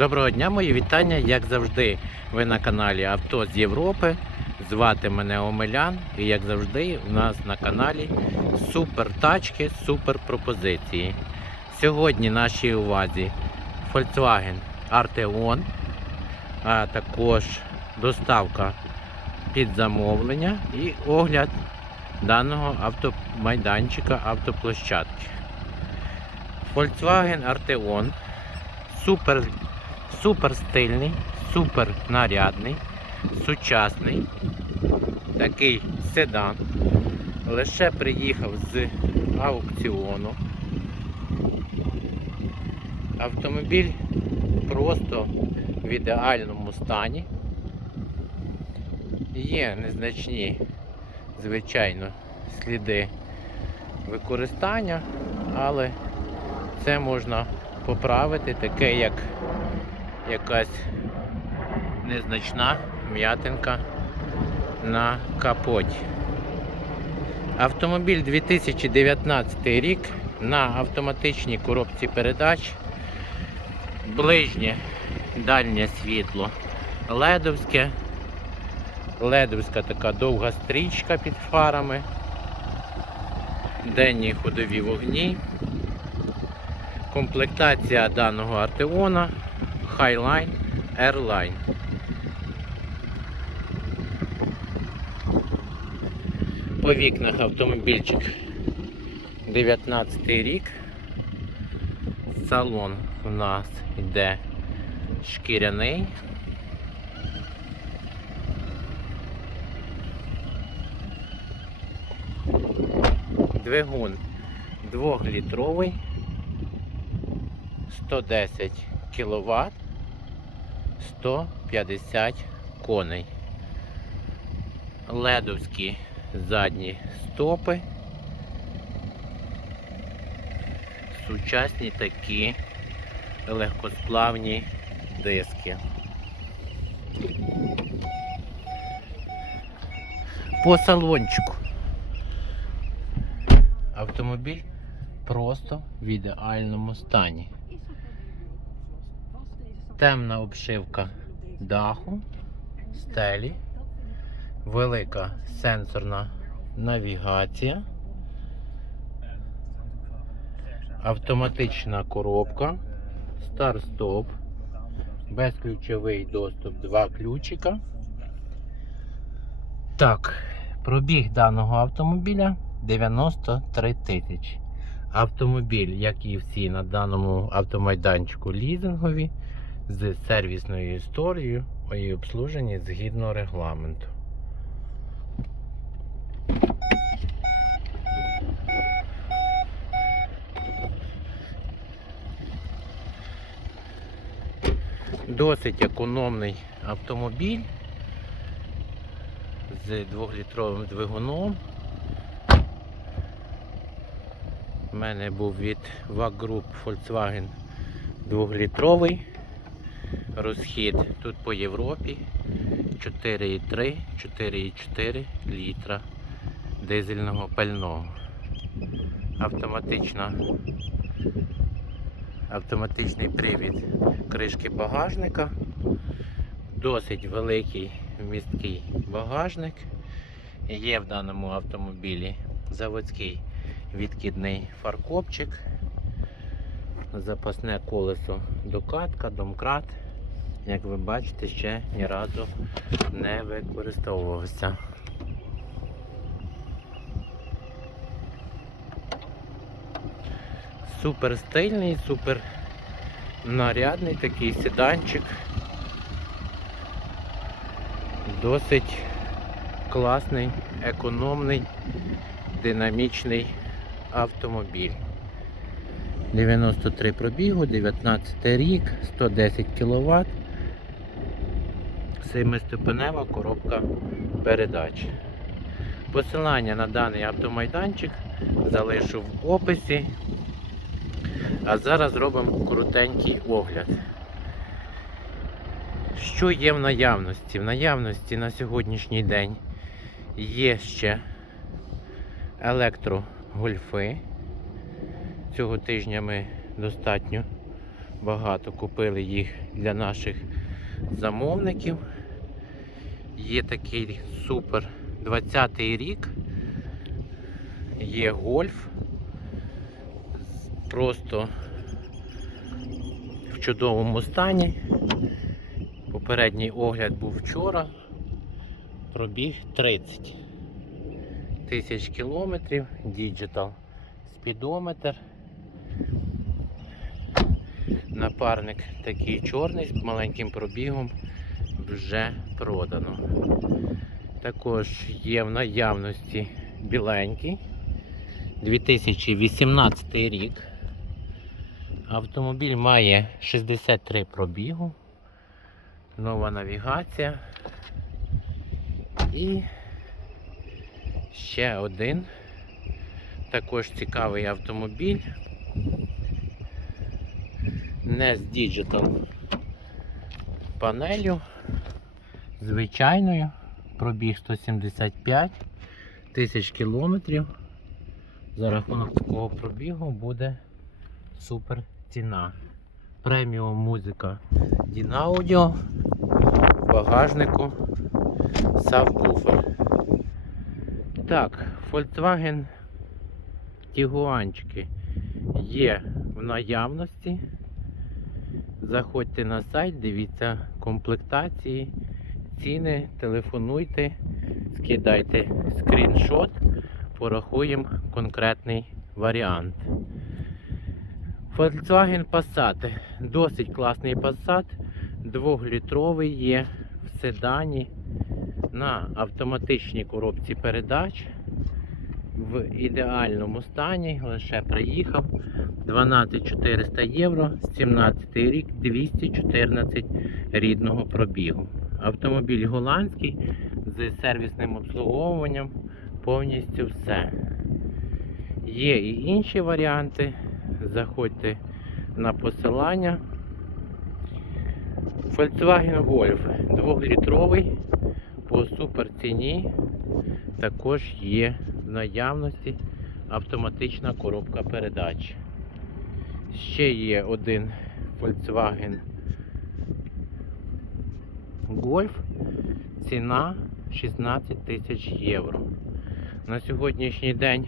Доброго дня, мої вітання, як завжди, ви на каналі Авто з Європи. Звати мене Омелян і як завжди, у нас на каналі супер тачки, супер пропозиції. Сьогодні нашій увазі Volkswagen Arteon, а також доставка під замовлення і огляд даного автомайданчика автоплощадки. Volkswagen Arteon супер, супер стильний, супер нарядний, сучасний. Такий седан. Лише приїхав з аукціону. Автомобіль просто в ідеальному стані. Є незначні, звичайно, сліди використання, але це можна поправити, таке як якась незначна м'ятинка на капоті. Автомобіль 2019 рік на автоматичній коробці передач, ближнє дальнє світло, ледовське, ледовська така довга стрічка під фарами, денні ходові вогні. Комплектація даного Артеона Highline Airline. По вікнах автомобільчик 19 рік. Салон у нас йде шкіряний. Двигун двохлітровий. 110 кВт, 150 коней. Ледовські задні стопи. Сучасні такі легкосплавні диски. По салончику. Автомобіль просто в ідеальному стані. Темна обшивка даху, стелі, велика сенсорна навігація, автоматична коробка, старт-стоп, безключовий доступ, два ключика. Так, пробіг даного автомобіля 93 тисячі. Автомобіль, як і всі на даному автомайданчику лізингові, з сервісною історією і обслужені згідно регламенту. Досить економний автомобіль з 2-літровим двигуном. У мене був від VAG Group Volkswagen 2-літровий розхід тут по Європі 4,3, 4,4 літра дизельного пального. Автоматична, автоматичний привід кришки багажника, досить великий вмісткий багажник. Є в даному автомобілі заводський відкидний фаркопчик, запасне колесо докатка, домкрат як ви бачите, ще ні разу не використовувався. Супер стильний, супер нарядний такий седанчик. Досить класний, економний, динамічний автомобіль. 93 пробігу, 19 рік, 110 кВт. Семиступенева коробка передач. Посилання на даний автомайданчик залишу в описі. А зараз робимо коротенький огляд. Що є в наявності? В наявності на сьогоднішній день є ще електрогольфи. Цього тижня ми достатньо Багато купили їх для наших замовників. Є такий супер 20-й рік. Є гольф. Просто в чудовому стані. Попередній огляд був вчора. Пробіг 30 тисяч кілометрів, діджитал спідометр. Напарник такий чорний з маленьким пробігом вже продано. Також є в наявності біленький 2018 рік. Автомобіль має 63 пробігу, нова навігація і ще один також цікавий автомобіль. Не з Digital панелю, звичайною, пробіг 175 тисяч кілометрів. За рахунок такого пробігу буде супер ціна. Преміум музика Дінаудіо, багажнику сабвуфер. Так, Volkswagen Тігуанчики є в наявності. Заходьте на сайт, дивіться комплектації, ціни, телефонуйте, скидайте скріншот, порахуємо конкретний варіант. Volkswagen Passat. Досить класний Passat. Двохлітровий є в седані на автоматичній коробці передач. В ідеальному стані, лише приїхав. 12400 євро, 17 рік, 214 рідного пробігу. Автомобіль голландський з сервісним обслуговуванням, повністю все. Є і інші варіанти. Заходьте на посилання. Volkswagen Golf 2-літровий по супер ціні також є в наявності автоматична коробка передач. Ще є один Volkswagen Golf. Ціна 16 тисяч євро. На сьогоднішній день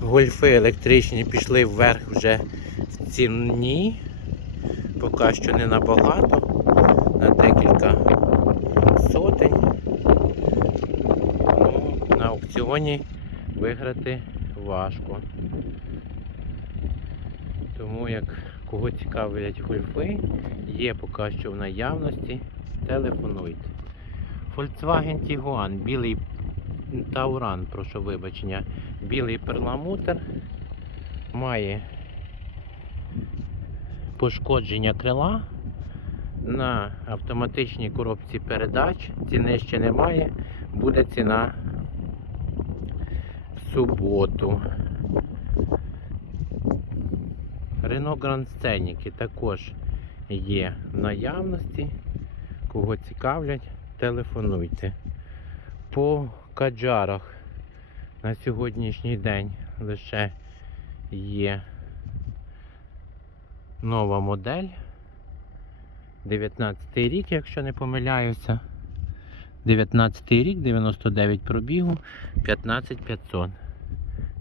гольфи електричні пішли вверх вже в ціні. Поки що не набагато, на декілька сотень. Ну, на аукціоні виграти важко. Тому як кого цікавлять гольфи, є поки що в наявності, телефонуйте. Volkswagen Tiguan, білий Тауран, прошу вибачення, білий перламутр, має пошкодження крила на автоматичній коробці передач. Ціни ще немає, буде ціна в суботу. Renault Grand Scenic також є в наявності. Кого цікавлять, телефонуйте. По каджарах на сьогоднішній день лише є нова модель. 19 рік, якщо не помиляюся. 19 рік, 99 пробігу, 15500.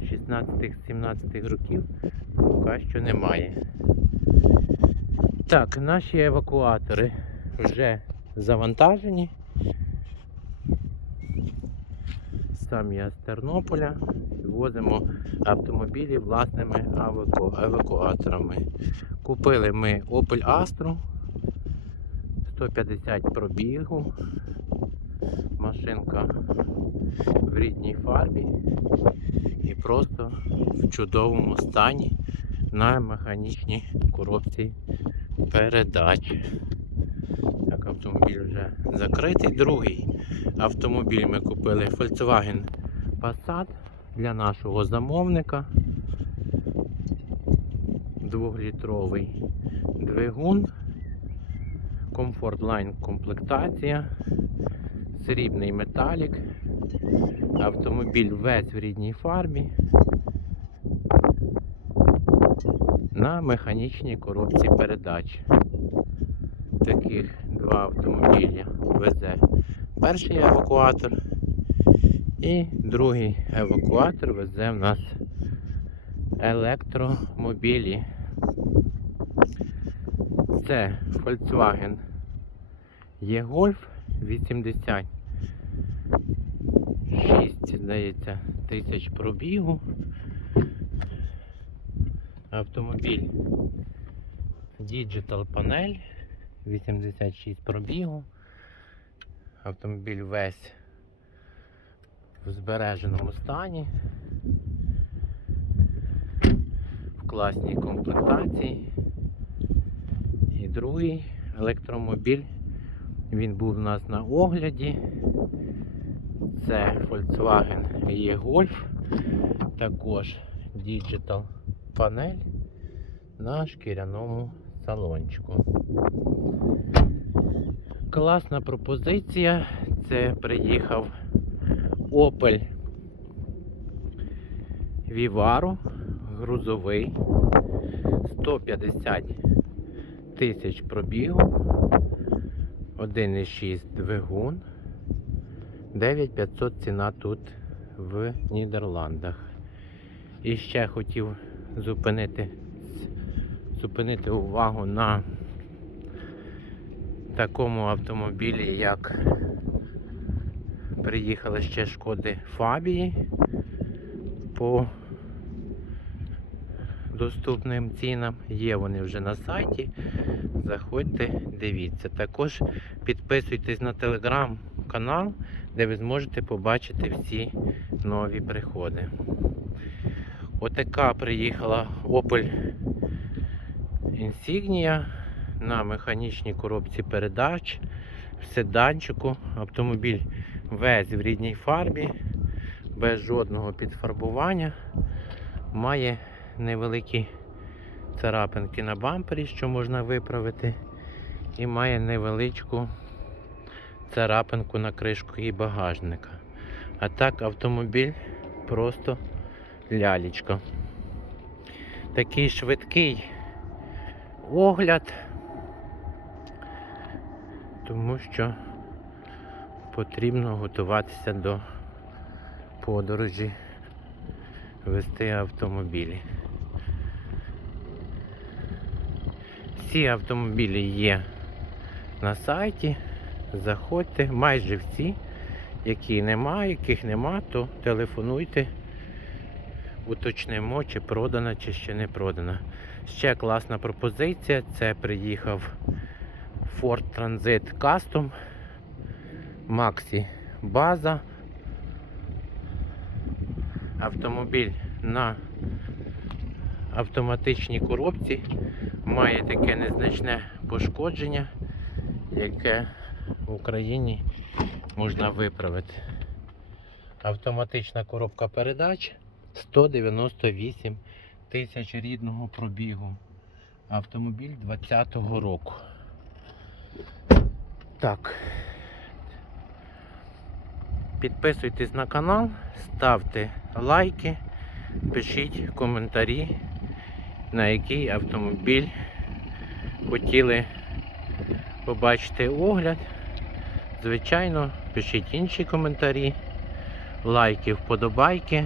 16-17 років поки що немає. Так, наші евакуатори вже завантажені. Сам я з Тернополя. Возимо автомобілі власними еваку- евакуаторами. Купили ми Opel Astra 150 пробігу. Машинка в рідній фарбі і просто в чудовому стані на механічній коробці передач. Так, автомобіль вже закритий. Другий автомобіль ми купили Volkswagen Passat для нашого замовника. Двохлітровий двигун, Comfort Line комплектація, срібний металік, автомобіль весь в рідній фарбі. На механічній коробці передач. Таких два автомобілі везе перший евакуатор і другий евакуатор везе в нас електромобілі. Це Volkswagen E-Golf 86, здається, тисяч пробігу. Автомобіль Digital панель 86 пробігу. Автомобіль весь в збереженому стані. В класній комплектації. І другий електромобіль. Він був у нас на огляді. Це Volkswagen E-Golf. Також Digital панель на шкіряному салончику. Класна пропозиція. Це приїхав Opel Vivaro грузовий 150 тисяч пробігу, 1,6 двигун, 9500 ціна тут в Нідерландах. І ще хотів зупинити, зупинити увагу на такому автомобілі, як приїхали ще шкоди Фабії по доступним цінам. Є вони вже на сайті. Заходьте, дивіться. Також підписуйтесь на телеграм-канал, де ви зможете побачити всі нові приходи. Отака приїхала Opel Insignia на механічній коробці передач, в седанчику. Автомобіль весь в рідній фарбі, без жодного підфарбування. Має невеликі царапинки на бампері, що можна виправити. І має невеличку царапинку на кришку і багажника. А так автомобіль просто лялечка. Такий швидкий огляд, тому що потрібно готуватися до подорожі, вести автомобілі. Всі автомобілі є на сайті. Заходьте, майже всі, які нема, яких нема, то телефонуйте уточнимо, чи продана, чи ще не продана. Ще класна пропозиція. Це приїхав Ford Transit Custom Maxi база. Автомобіль на автоматичній коробці має таке незначне пошкодження, яке в Україні можна виправити. Автоматична коробка передач 198 тисяч рідного пробігу. Автомобіль 20-го року. Так. Підписуйтесь на канал, ставте лайки, пишіть коментарі, на який автомобіль хотіли побачити огляд. Звичайно, пишіть інші коментарі, лайки, вподобайки.